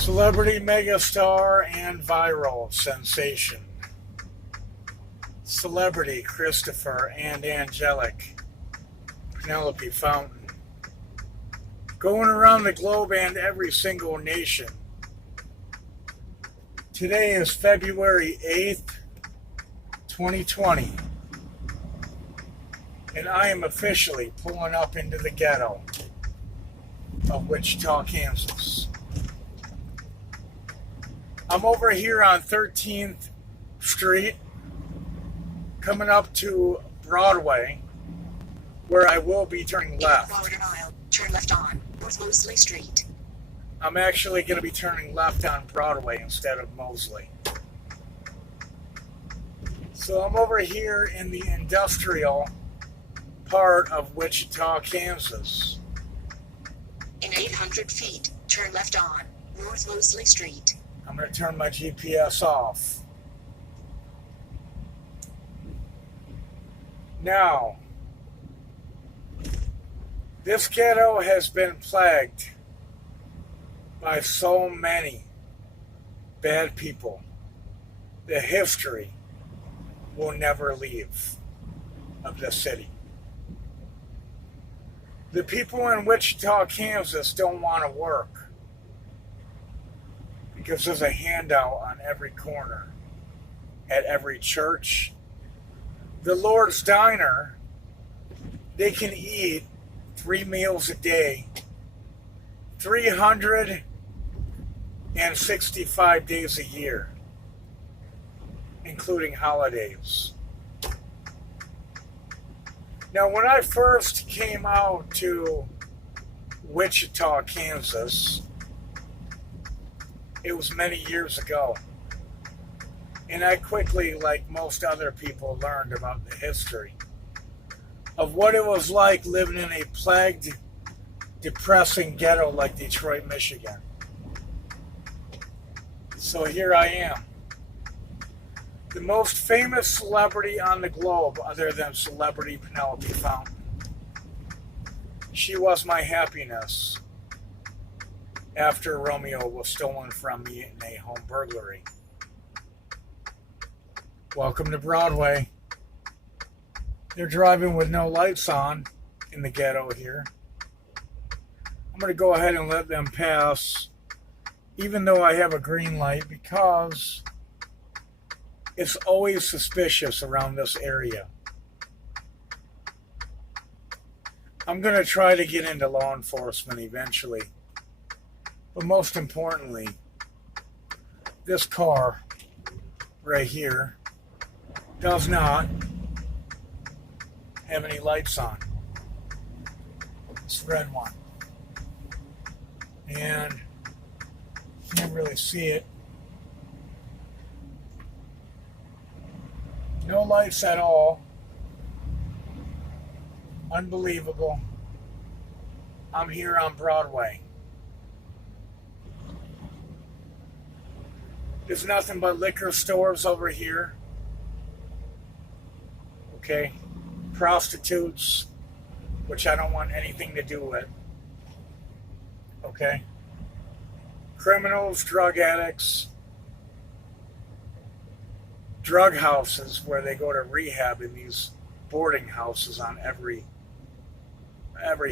Celebrity megastar and viral sensation. Celebrity Christopher and angelic Penelope Fountain. Going around the globe and every single nation. Today is February 8th, 2020. And I am officially pulling up into the ghetto of Wichita, Kansas. I'm over here on 13th Street, coming up to Broadway, where I will be turning left. Turn left on North Mosley Street. I'm actually going to be turning left on Broadway instead of Mosley. So I'm over here in the industrial part of Wichita, Kansas. In 800 feet, turn left on North Mosley Street. I'm going to turn my GPS off. Now, this ghetto has been plagued by so many bad people. The history will never leave of the city. The people in Wichita, Kansas don't want to work because there's a handout on every corner, at every church. The Lord's Diner, they can eat 3 meals a day, 365 days a year, including holidays. Now, when I first came out to Wichita, Kansas, it was many years ago. And I quickly, like most other people, learned about the history of what it was like living in a plagued, depressing ghetto like Detroit, Michigan. So here I am. The most famous celebrity on the globe, other than celebrity Penelope Fountain. She was my happiness after Romeo was stolen from me in a home burglary. Welcome to Broadway. They're driving with no lights on in the ghetto here. I'm going to go ahead and let them pass, even though I have a green light, because it's always suspicious around this area. I'm going to try to get into law enforcement eventually. But most importantly, this car right here does not have any lights on. It's a red one. And you can't really see it. No lights at all. Unbelievable. I'm here on Broadway. There's nothing but liquor stores over here. Okay. Prostitutes, which I don't want anything to do with. Okay. Criminals, drug addicts, drug houses where they go to rehab in these boarding houses on every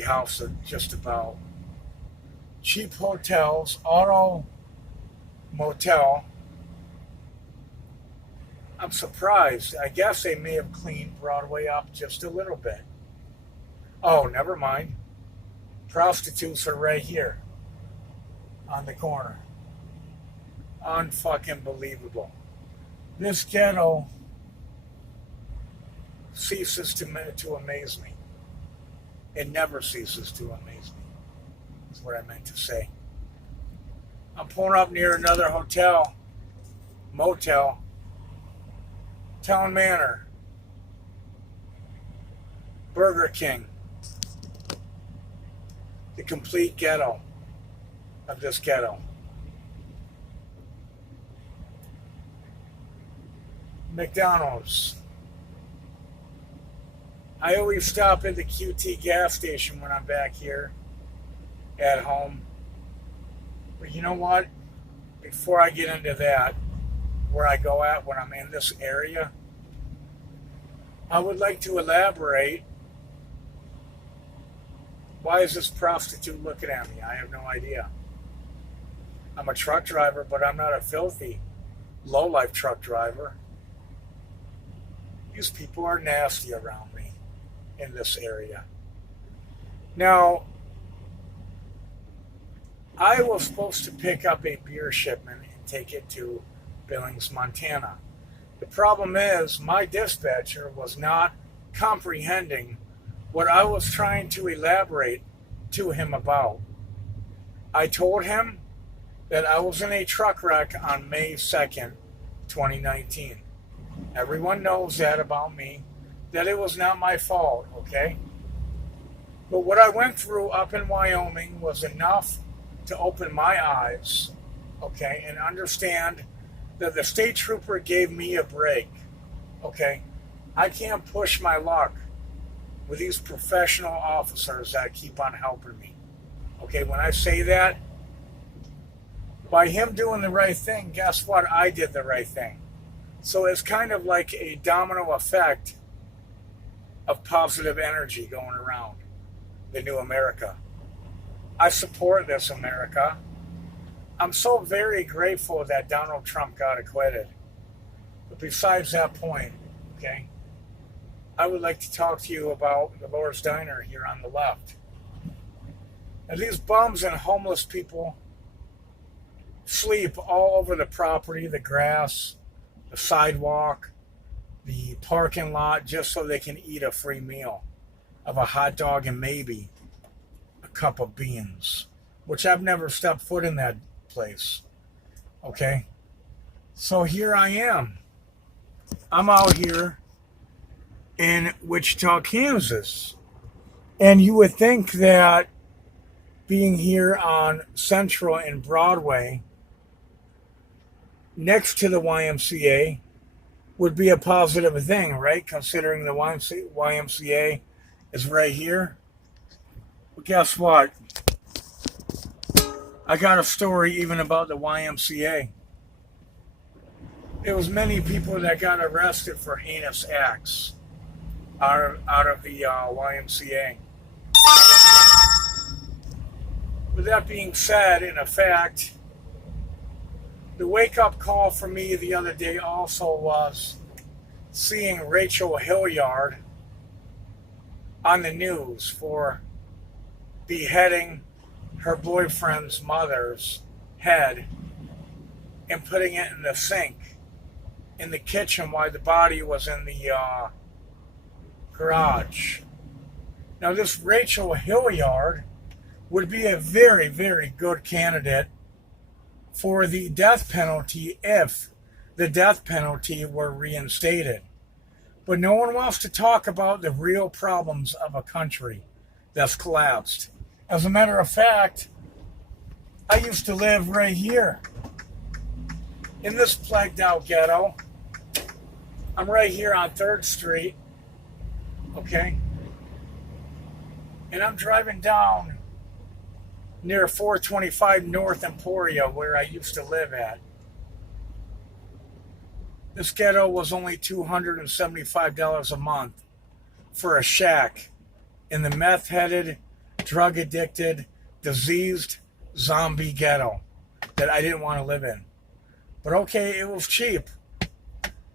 house just about. Cheap hotels, auto motel. I'm surprised. I guess they may have cleaned Broadway up just a little bit. Oh, never mind. Prostitutes are right here on the corner. Unfucking believable. This ghetto ceases to amaze me. It never ceases to amaze me, is what I meant to say. I'm pulling up near another motel, Town Manor, Burger King, the complete ghetto of this ghetto. McDonald's. I always stop at the QT gas station when I'm back here at home. But you know what? before I get into that, where I go at when I'm in this area, I would like to elaborate. Why is this prostitute looking at me? I have no idea. I'm a truck driver, but I'm not a filthy, low-life truck driver. These people are nasty around me in this area. Now, I was supposed to pick up a beer shipment and take it to Billings, Montana. The problem is my dispatcher was not comprehending what I was trying to elaborate to him about. I told him that I was in a truck wreck on May 2nd, 2019. Everyone knows that about me, that it was not my fault, okay? But what I went through up in Wyoming was enough to open my eyes, okay, and understand that the state trooper gave me a break, okay? I can't push my luck with these professional officers that keep on helping me, okay? When I say that, by him doing the right thing, guess what? I did the right thing. So it's kind of like a domino effect of positive energy going around the new America. I support this America. I'm so very grateful that Donald Trump got acquitted. But besides that point, okay, I would like to talk to you about the Lord's Diner here on the left. And these bums and homeless people sleep all over the property, the grass, the sidewalk, the parking lot, just so they can eat a free meal of a hot dog and maybe a cup of beans, which I've never stepped foot in that place. Okay? So here I am. I'm out here in Wichita, Kansas. And you would think that being here on Central and Broadway next to the YMCA would be a positive thing, right? Considering the YMCA is right here. But guess what? I got a story even about the YMCA. There was many people that got arrested for heinous acts out of the YMCA. With that being said, in effect, the wake-up call for me the other day also was seeing Rachel Hilliard on the news for beheading her boyfriend's mother's head and putting it in the sink in the kitchen while the body was in the garage. Now, this Rachel Hilliard would be a very, very good candidate for the death penalty if the death penalty were reinstated. But no one wants to talk about the real problems of a country that's collapsed. As a matter of fact, I used to live right here in this plagued out ghetto. I'm right here on 3rd Street, okay? And I'm driving down near 425 North Emporia, where I used to live at. This ghetto was only $275 a month for a shack in the meth-headed, drug-addicted, diseased, zombie ghetto that I didn't want to live in. But okay, it was cheap.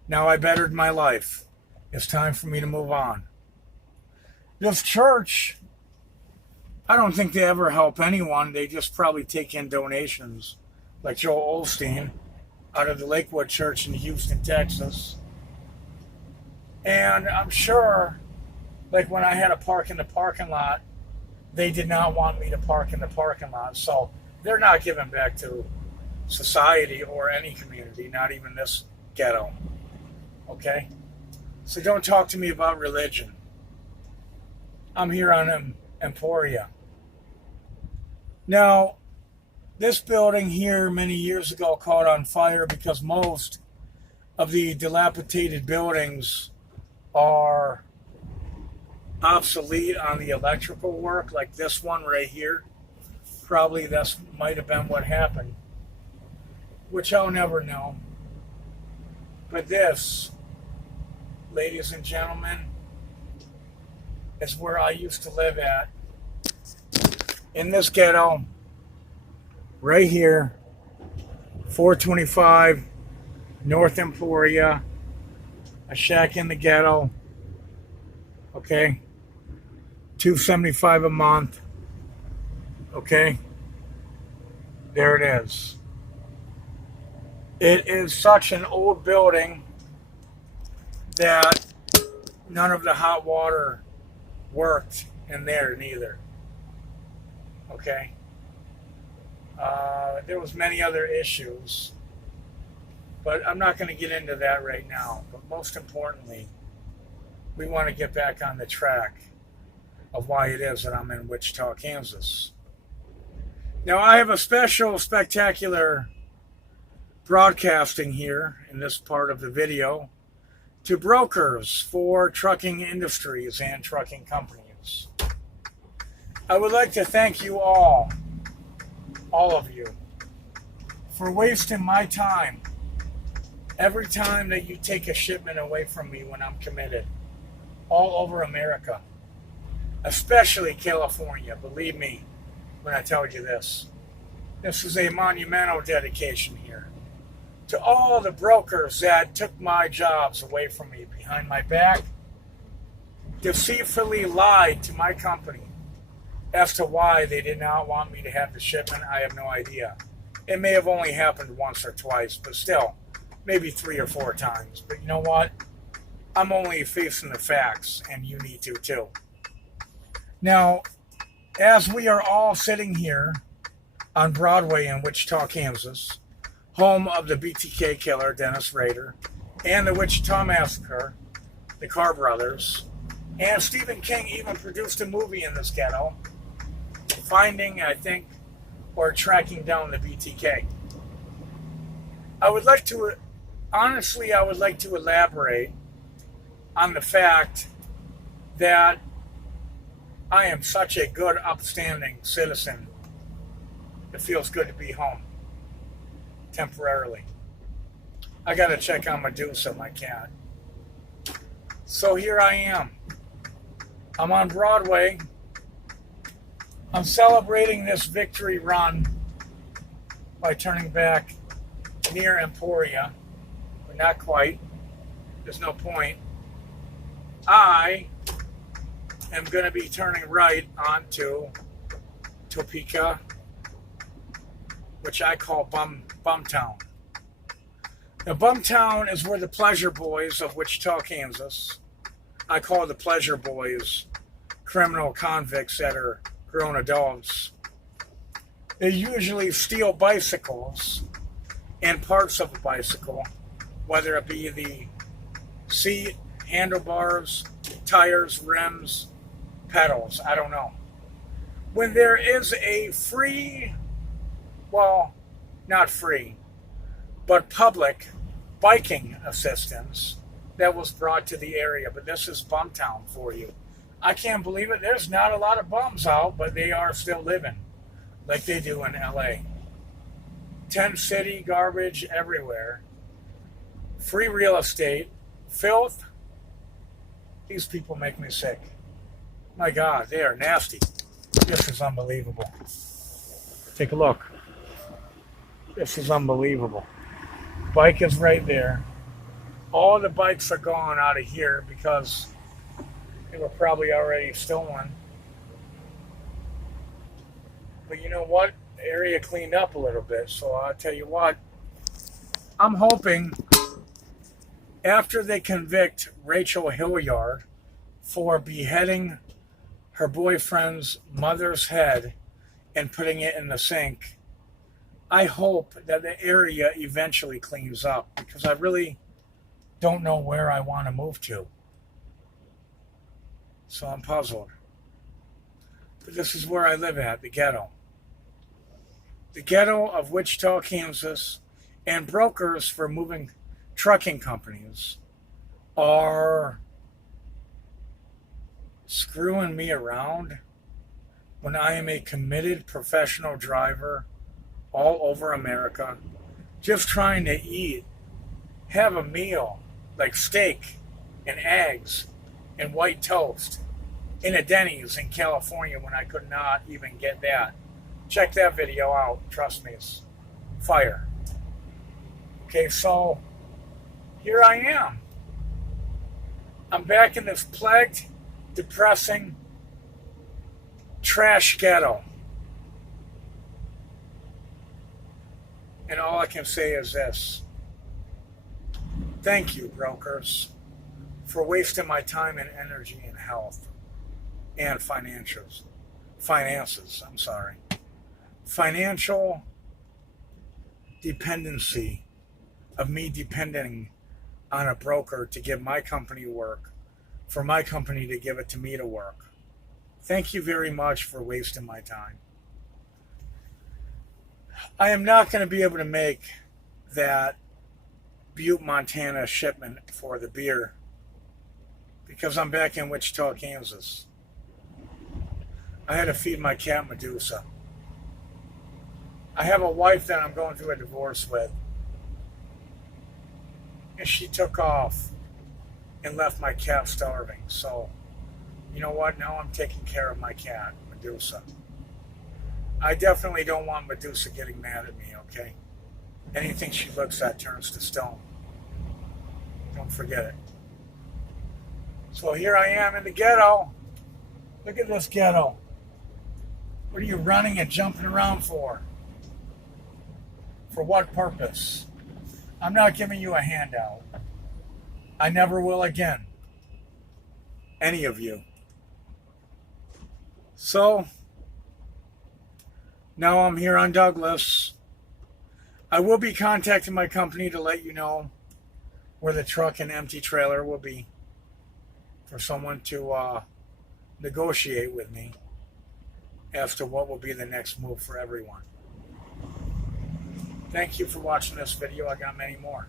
Now I bettered my life. It's time for me to move on. This church, I don't think they ever help anyone. They just probably take in donations, like Joel Osteen out of the Lakewood Church in Houston, Texas. And I'm sure, like when I had to park in the parking lot, they did not want me to park in the parking lot. So they're not giving back to society or any community, not even this ghetto. Okay? So don't talk to me about religion. I'm here on Emporia. Now, this building here many years ago caught on fire because most of the dilapidated buildings are obsolete on the electrical work, like this one right here. Probably that might have been what happened. which I'll never know. But this, ladies and gentlemen, is where I used to live at. In this ghetto, right here, 425 North Emporia, a shack in the ghetto, okay? $275 a month, okay? There it is. It is such an old building that none of the hot water worked in there neither. Okay. There was many other issues, but I'm not going to get into that right now. But most importantly, we want to get back on the track of why it is that I'm in Wichita, Kansas. Now, I have a special, spectacular broadcasting here in this part of the video to brokers for trucking industries and trucking companies. I would like to thank you all of you, for wasting my time every time that you take a shipment away from me when I'm committed, all over America, especially California. Believe me when I tell you this. This is a monumental dedication here to all the brokers that took my jobs away from me behind my back, deceitfully lied to my company as to why they did not want me to have the shipment. I have no idea. It may have only happened once or twice, but still, maybe 3 or 4 times. But you know what? I'm only facing the facts, and you need to too. Now, as we are all sitting here on Broadway in Wichita, Kansas, home of the BTK killer, Dennis Rader, and the Wichita Massacre, the Carr brothers, and Stephen King even produced a movie in this ghetto, finding, I think, or tracking down the BTK. I would like to elaborate on the fact that I am such a good, upstanding citizen. It feels good to be home temporarily. I got to check on Medusa, my cat. So here I am. I'm on Broadway. I'm celebrating this victory run by turning back near Emporia, but not quite. There's no point. I am going to be turning right onto Topeka, which I call Bumtown. Now, Bumtown is where the Pleasure Boys of Wichita, Kansas, I call the Pleasure Boys criminal convicts that are grown adults. They usually steal bicycles and parts of a bicycle, whether it be the seat, handlebars, tires, rims, pedals, I don't know. When there is a free, well, not free, but public biking assistance that was brought to the area. But this is Bumtown for you. I can't believe it. There's not a lot of bums out, but they are still living like they do in LA. Tent city, garbage everywhere. Free real estate, filth. These people make me sick. My God, they are nasty. This is unbelievable. Take a look. This is unbelievable. Bike is right there. All the bikes are gone out of here because they were probably already stolen. But you know what? The area cleaned up a little bit. So I'll tell you what. I'm hoping after they convict Rachel Hilliard for beheading her boyfriend's mother's head and putting it in the sink, I hope that the area eventually cleans up, because I really don't know where I want to move to. So I'm puzzled. But this is where I live at, the ghetto. The ghetto of Wichita, Kansas, and brokers for moving trucking companies are screwing me around when I am a committed professional driver all over America, just trying to eat, have a meal like steak and eggs and white toast in a Denny's in California when I could not even get that. Check that video out. Trust me, it's fire. Okay, so here I am. I'm back in this plagued, depressing, trash ghetto. And all I can say is this. Thank you, brokers, for wasting my time and energy and health and finances. Financial dependency of me depending on a broker to give my company work, for my company to give it to me to work. Thank you very much for wasting my time. I am not going to be able to make that Butte, Montana shipment for the beer because I'm back in Wichita, Kansas. I had to feed my cat Medusa. I have a wife that I'm going through a divorce with, and she took off and left my cat starving. So, you know what? Now I'm taking care of my cat, Medusa. I definitely don't want Medusa getting mad at me, okay? Anything she looks at turns to stone. Don't forget it. So here I am in the ghetto. Look at this ghetto. What are you running and jumping around for? For what purpose? I'm not giving you a handout. I never will again. Any of you. So, now I'm here on Douglas. I will be contacting my company to let you know where the truck and empty trailer will be for someone to negotiate with me as to what will be the next move for everyone. Thank you for watching this video. I got many more.